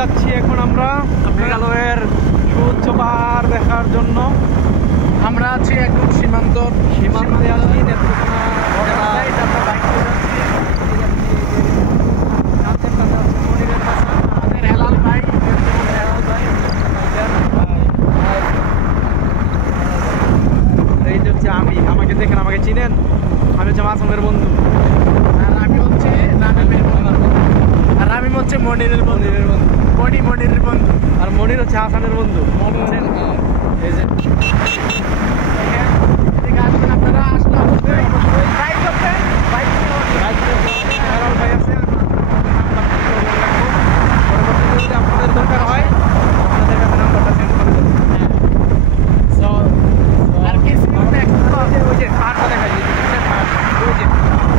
যাচ্ছি এখন আমরা মেঘালয়ের সুউচ্চ পাহাড় দেখার জন্য। আমরা আছি একদম সীমান্তে আছি নেত্রকোনা এই যে হচ্ছে আমি, আমাকে দেখেন, আমাকে চিনেন, আমি হচ্ছে মাসুমের বন্ধু, আর আমি হচ্ছে রামিমের বন্ধু, আর রামিম হচ্ছে মনিরের বন্ধু, মনিরের বন্ধু, আর মনির হচ্ছে হাসানের বন্ধু। এই যে আপনারা আসলে অবশ্যই আপনাদের দরকার হয় আপনাদের কাছে নাম্বারটা সেন্ড করে দেবো। আর কি ওই যে পাহাড়টা দেখা যায়, ওই যে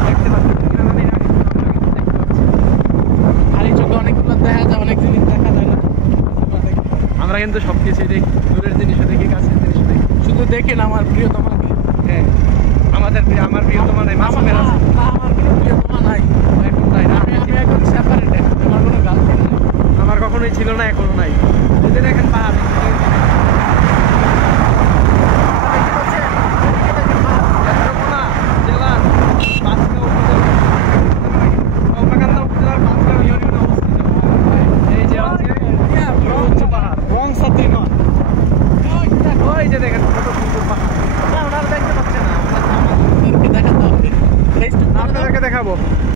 দেখতে পাচ্ছেন, খালি চোখে অনেকগুলো দেখা যায়, অনেক জিনিস দেখা যায় না। আমরা কিন্তু সব কিছুই দেখি, দূরের জিনিসও দেখি, কাছের জিনিসও দেখি। শুধু দেখেন আমার প্রিয়তমাকে। হ্যাঁ, আমার প্রিয়তমা নাই, মাসুমের আছে। আমার কোনো প্রিয়তমা নাই, এখন তাই না, আমি এখন সেপারেট, আমার কোনো গার্লফ্রেন্ড নাই। আমার কখনোই ছিল না, এখন